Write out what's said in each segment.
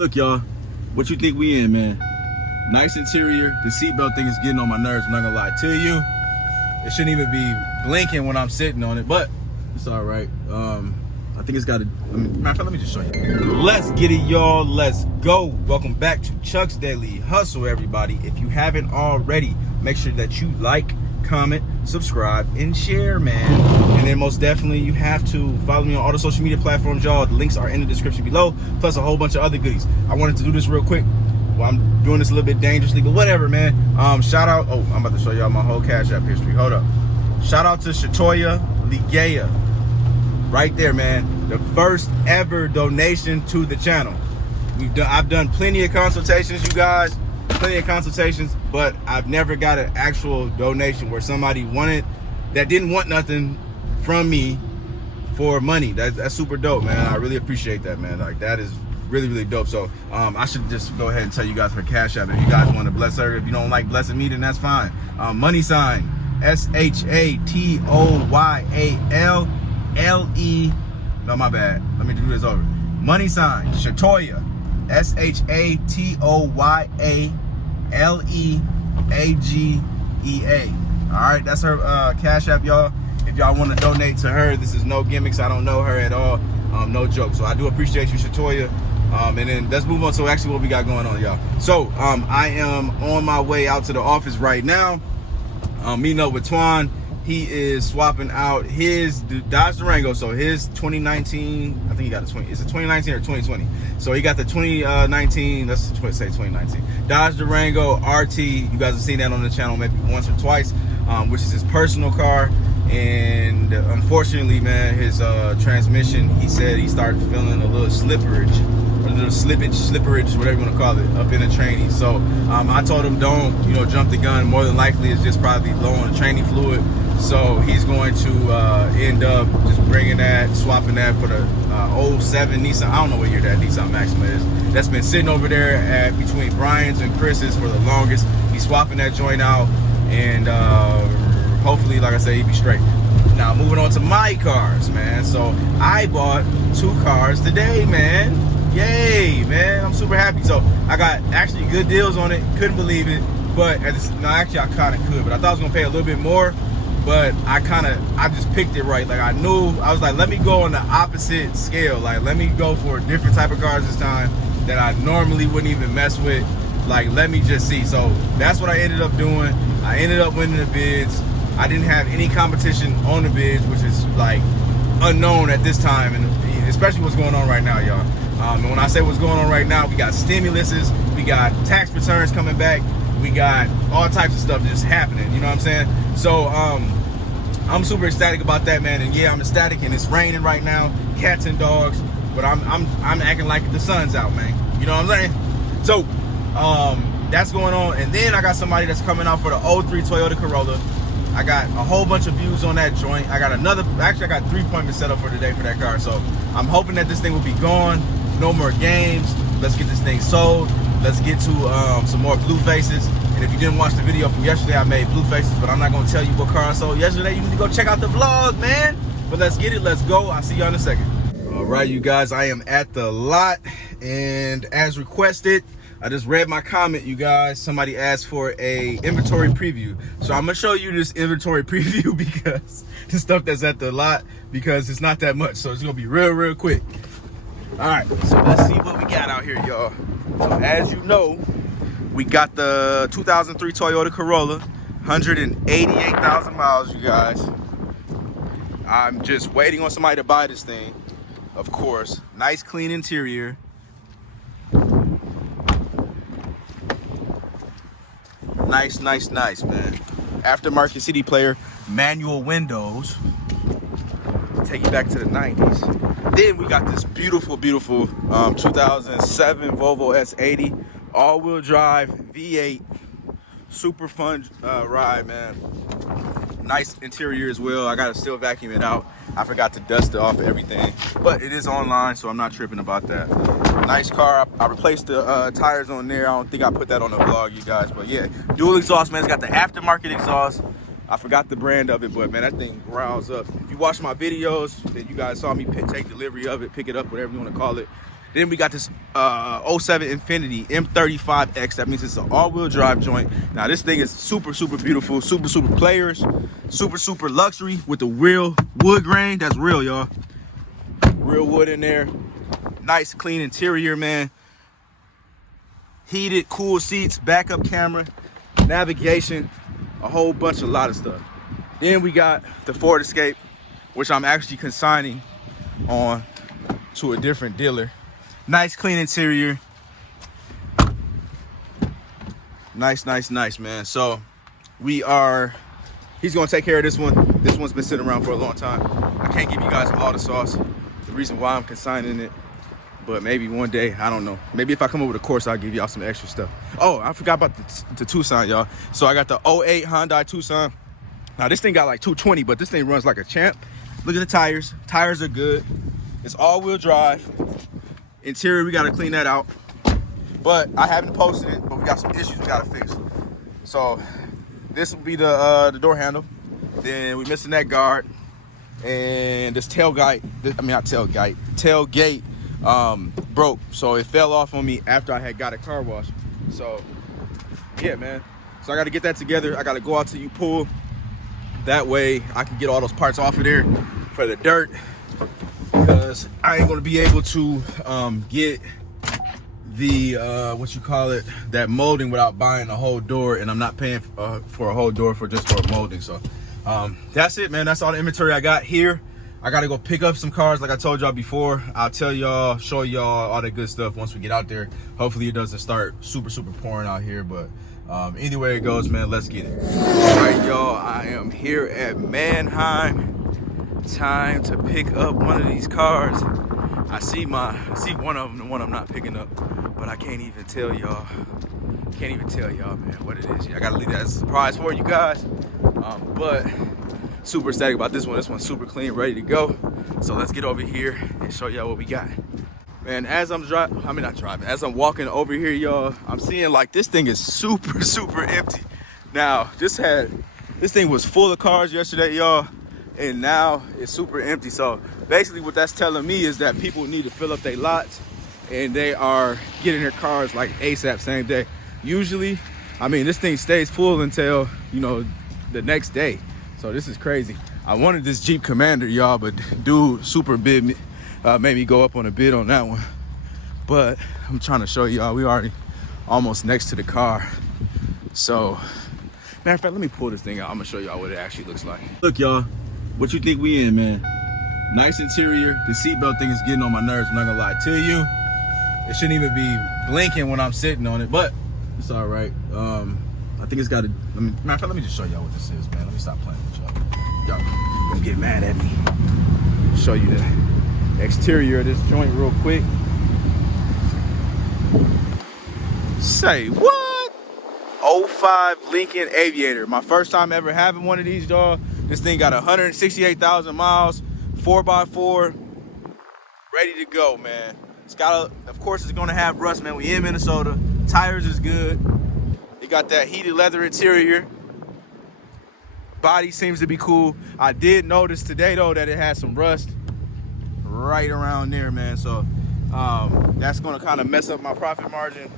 Look, y'all, what you think we in, man? Nice interior. The seatbelt thing is getting on my nerves, I'm not gonna lie to you. It shouldn't even be blinking when I'm sitting on it, but it's all right. I think it's got to, matter of fact, let me just show you. Let's get it, y'all. Let's go. Welcome back to Chuck's Daily Hustle, everybody. If you haven't already, make sure that you like, comment, subscribe, and share, man. And then most definitely, you have to follow me on all the social media platforms, y'all. The links are in the description below, plus a whole bunch of other goodies. I wanted to do this real quick. Well, I'm doing this a little bit dangerously, but whatever, man. Shout out. Oh, I'm about to show y'all my whole Cash App history. Hold up. Shout out to Shatoya Ligea. Right there, man. The first ever donation to the channel. I've done plenty of consultations, you guys. Plenty of consultations, but I've never got an actual donation where somebody that didn't want nothing from me for money. That's super dope, man. I really appreciate that, man. Like, that is really, really dope. So I should just go ahead and tell you guys her Cash App if you guys want to bless her. If you don't like blessing me, then that's fine. Money sign SHATOYALLE. No, my bad. Let me do this over. Money sign Shatoya SHATOYALLEAGEA. All right, that's her Cash App, y'all. If y'all want to donate to her, this is no gimmicks. I don't know her at all. No joke. So I do appreciate you, Shatoya. And then let's move on to actually what we got going on, y'all. So I am on my way out to the office right now. Meeting up with Twan. He is swapping out his Dodge Durango. So his 2019, I think he got a 20. Is it 2019 or 2020? So he got the 2019. Let's say 2019 Dodge Durango RT. You guys have seen that on the channel maybe once or twice, which is his personal car. And unfortunately, man, his transmission, he said he started feeling a little slipperage, whatever you want to call it, up in the training. So I told him, don't, jump the gun. More than likely, it's just probably low on the training fluid. So he's going to end up just bringing that, swapping that for the 07 Nissan. I don't know what year that Nissan Maxima is. That's been sitting over there at between Brian's and Chris's for the longest. He's swapping that joint out, and hopefully, like I said, he'll be straight. Now, moving on to my cars, man. So I bought 2 cars today, man. Yay, man. I'm super happy. So I got actually good deals on it. Couldn't believe it. But actually I kind of could, but I thought I was gonna pay a little bit more. But I just picked it right. Like, I was like, let me go on the opposite scale. Like, let me go for a different type of cars this time that I normally wouldn't even mess with. Like, let me just see. So that's what I ended up doing. I ended up winning the bids. I didn't have any competition on the bids, which is like unknown at this time, and especially what's going on right now, y'all. And when I say what's going on right now, we got stimuluses, we got tax returns coming back, we got all types of stuff just happening. You know what I'm saying? So I'm super ecstatic about that, man. And yeah, I'm ecstatic, and it's raining right now, cats and dogs, but I'm acting like the sun's out, man. You know what I'm saying? So that's going on. And then I got somebody that's coming out for the 03 Toyota Corolla. I got a whole bunch of views on that joint. I got 3 appointments set up for today for that car. So I'm hoping that this thing will be gone. No more games. Let's get this thing sold. Let's get to some more blue faces. And if you didn't watch the video from yesterday, I made blue faces, but I'm not going to tell you what car I sold yesterday. You need to go check out the vlog, man. But let's get it. Let's go. I'll see y'all in a second. All right, you guys, I am at the lot, and as requested, I just read my comment, you guys. Somebody asked for a inventory preview. So I'm gonna show you this inventory preview because the stuff that's at the lot, because it's not that much. So it's gonna be real quick. All right, so let's see what we got out here, y'all. So as you know, we got the 2003 Toyota Corolla, 188,000 miles, you guys. I'm just waiting on somebody to buy this thing, of course. Nice clean interior. Nice, man. Aftermarket CD player, manual windows. Take you back to the 90s. Then we got this beautiful 2007 Volvo S80, all-wheel drive, V8, super fun ride, man. Nice interior as well. I gotta still vacuum it out. I forgot to dust it off everything, but it is online, so I'm not tripping about that. Nice car. I replaced the tires on there. I don't think I put that on the vlog, you guys, but yeah, dual exhaust, man. It's got the aftermarket exhaust. I forgot the brand of it, but man, that thing growls up. If you watch my videos, then you guys saw me take delivery of it, pick it up, whatever you want to call it. Then we got this '07 Infiniti M35X. That means it's an all-wheel drive joint. Now this thing is super, super beautiful, super, super players, super, super luxury with the real wood grain. That's real, y'all. Real wood in there. Nice, clean interior, man. Heated, cool seats, backup camera, navigation, a whole bunch, a lot of stuff. Then we got the Ford Escape, which I'm actually consigning on to a different dealer. Nice, clean interior. Nice, nice, nice, man. So he's gonna take care of this one. This one's been sitting around for a long time. I can't give you guys all the sauce, the reason why I'm consigning it, but maybe one day, I don't know. Maybe if I come up with a course, I'll give y'all some extra stuff. Oh, I forgot about the Tucson, y'all. So I got the '08 Hyundai Tucson. Now this thing got like 220, but this thing runs like a champ. Look at the tires. Tires are good. It's all-wheel drive. Interior, we gotta clean that out. But I haven't posted it, but we got some issues we gotta fix. So this will be the door handle. Then we're missing that guard. And this tailgate broke. So it fell off on me after I had got a car wash. So yeah, man. So I gotta get that together. I gotta go out to U-Pool. That way I can get all those parts off of there for the dirt. Because I ain't gonna be able to get the that molding without buying a whole door, and I'm not paying for a whole door for molding. So that's it, man. That's all the inventory I got here. I gotta go pick up some cars like I told y'all before. I'll tell y'all, show y'all all the good stuff once we get out there. Hopefully it doesn't start super pouring out here, but anyway it goes, man, let's get it. All right, y'all, I am here at Manheim. Time to pick up one of these cars. I see one of them, the one I'm not picking up, but I can't even tell y'all. Man, what it is. I gotta leave that as a surprise for you guys. But super ecstatic about this one. This one's super clean, ready to go. So let's get over here and show y'all what we got. Man, as I'm as I'm walking over here, y'all, I'm seeing like this thing is super empty. Now, this thing was full of cars yesterday, y'all, and now it's super empty. So basically what that's telling me is that people need to fill up their lots, and they are getting their cars like ASAP, same day. Usually, I mean, this thing stays full until, you know, the next day. So this is crazy. I wanted this Jeep Commander, y'all, but dude super bid made me go up on a bid on that one. But I'm trying to show y'all, we already almost next to the car. So matter of fact, let me pull this thing out. I'm gonna show y'all what it actually looks like. Look, y'all, what you think we in, man? Nice interior. The seatbelt thing is getting on my nerves, I'm not gonna lie to you. It shouldn't even be blinking when I'm sitting on it, but it's all right. I think it's got to, matter of fact, let me just show y'all what this is, man. Let me stop playing with y'all. Y'all don't get mad at me. Show you the exterior of this joint real quick. Say what? 05 Lincoln Aviator. My first time ever having one of these, dog. This thing got 168,000 miles, 4x4, ready to go, man. It's got of course it's gonna have rust, man. We in Minnesota. Tires is good. It got that heated leather interior. Body seems to be cool. I did notice today though that it has some rust right around there, man. So that's gonna kind of mess up my profit margin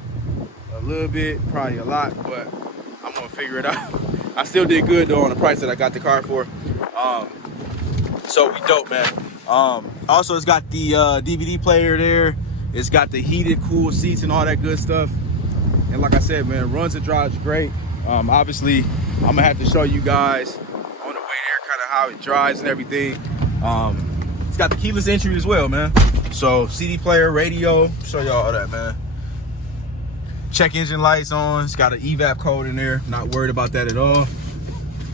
a little bit, probably a lot, but I'm gonna figure it out. I still did good though on the price that I got the car for. So we dope, man. Also, it's got the DVD player there. It's got the heated, cool seats and all that good stuff. And like I said, man, it runs and drives great. Obviously, I'm gonna have to show you guys on the way there kind of how it drives and everything. It's got the keyless entry as well, man. So CD player, radio, show y'all all that, man. Check engine lights on. It's got an evap code in there. Not worried about that at all.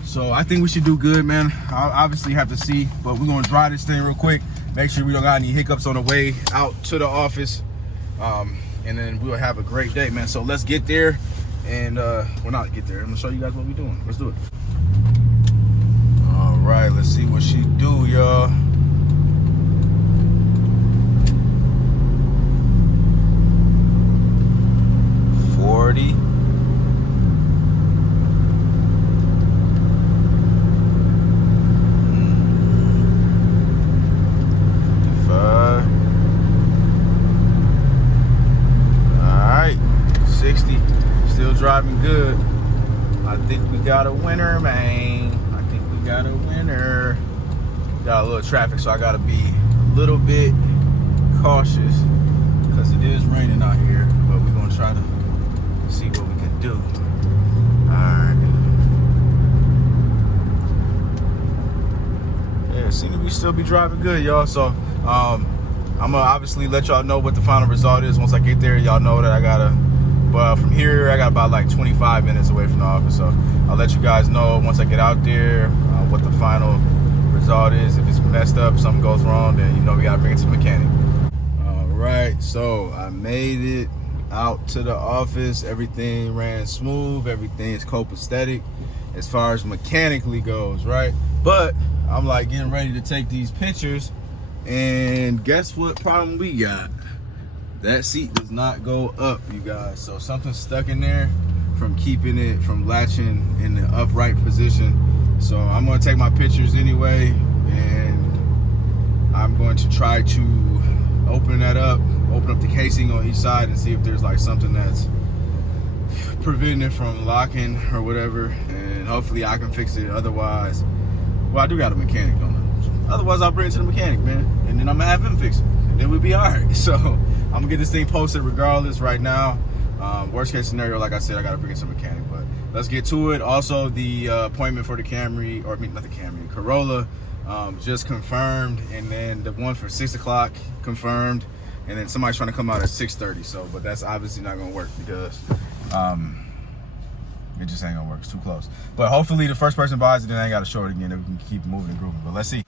So I think we should do good, man. I'll obviously have to see, but we're gonna drive this thing real quick. Make sure we don't got any hiccups on the way out to the office. And then we'll have a great day, man. So let's get there. And well, not get there. I'm gonna show you guys what we're doing. Let's do it. All right, let's see what she do, y'all. driving good. I think we got a winner, man. I think we got a winner. Got a little traffic, so I gotta be a little bit cautious because it is raining out here, but we're gonna try to see what we can do. Alright. Yeah, seem to be still be driving good, y'all. So I'm gonna obviously let y'all know what the final result is once I get there. Y'all know that I gotta, but from here I got about like 25 minutes away from the office, so I'll let you guys know once I get out there what the final result is. If it's messed up, something goes wrong, then you know we gotta bring it to the mechanic. All right, so I made it out to the office. Everything ran smooth. Everything is copacetic as far as mechanically goes, right? But I'm like getting ready to take these pictures, and guess what problem we got? That seat does not go up, you guys. So something's stuck in there from keeping it from latching in the upright position. So I'm gonna take my pictures anyway, and I'm going to try to open that up, open up the casing on each side and see if there's like something that's preventing it from locking or whatever, and hopefully I can fix it. Otherwise, well, I do got a mechanic, don't I? Otherwise, I'll bring it to the mechanic, man, and then I'm gonna have him fix it, and then we'll be all right. So I'm gonna get this thing posted regardless right now. Worst case scenario, like I said, I gotta bring it to the mechanic, but let's get to it. Also, the appointment for the Camry, or not the Camry, Corolla, just confirmed, and then the one for 6 o'clock confirmed, and then somebody's trying to come out at 6:30. So, but that's obviously not gonna work because it just ain't gonna work. It's too close. But hopefully the first person buys it, then I ain't gotta show it again, and we can keep moving and grooving. But let's see.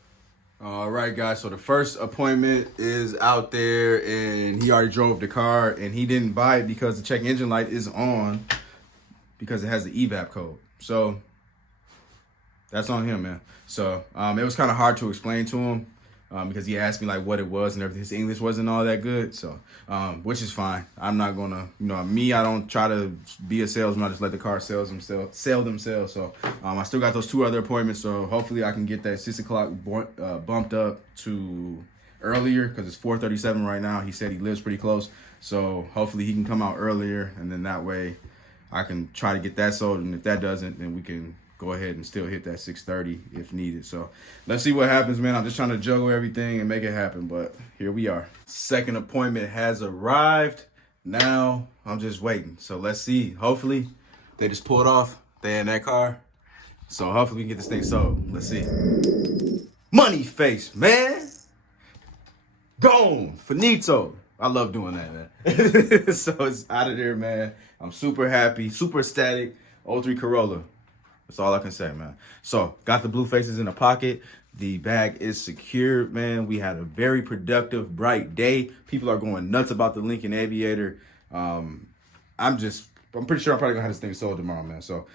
All right, guys, so the first appointment is out there, and he already drove the car, and he didn't buy it because the check engine light is on because it has the evap code. So that's on him, man. So it was kind of hard to explain to him because he asked me like what it was and everything. His English wasn't all that good, so which is fine. I'm not gonna, me, I don't try to be a salesman. I just let the car sell themselves. So I still got those 2 other appointments. So hopefully I can get that 6 o'clock bumped up to earlier because it's 4:37 right now. He said he lives pretty close, so hopefully he can come out earlier, and then that way I can try to get that sold. And if that doesn't, then we can go ahead and still hit that 6:30 if needed. So let's see what happens, man. I'm just trying to juggle everything and make it happen, but here we are. Second appointment has arrived. Now I'm just waiting. So let's see. Hopefully they just pulled off. They're in that car. So hopefully we can get this thing sold. Let's see. Money face, man. Gone. Finito. I love doing that, man. So it's out of there, man. I'm super happy, super ecstatic. 03 Corolla. That's all I can say, man. So, got the blue faces in the pocket. The bag is secured, man. We had a very productive, bright day. People are going nuts about the Lincoln Aviator. I'm pretty sure I'm probably gonna have this thing sold tomorrow, man. So,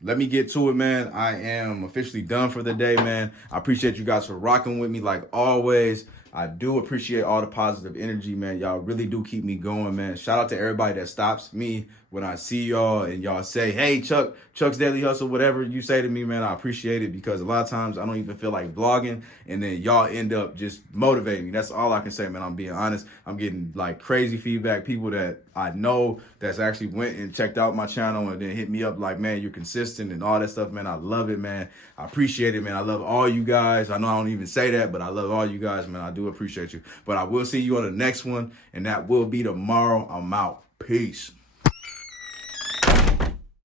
let me get to it, man. I am officially done for the day, man. I appreciate you guys for rocking with me like always. I do appreciate all the positive energy, man. Y'all really do keep me going, man. Shout out to everybody that stops me when I see y'all and y'all say, hey, Chuck's Daily Hustle, whatever you say to me, man. I appreciate it because a lot of times I don't even feel like vlogging, and then y'all end up just motivating me. That's all I can say, man. I'm being honest. I'm getting like crazy feedback. People that I know that's actually went and checked out my channel and then hit me up like, man, you're consistent and all that stuff, man. I love it, man. I appreciate it, man. I love all you guys. I know I don't even say that, but I love all you guys, man. I do appreciate you. But I will see you on the next one, and that will be tomorrow. I'm out. Peace.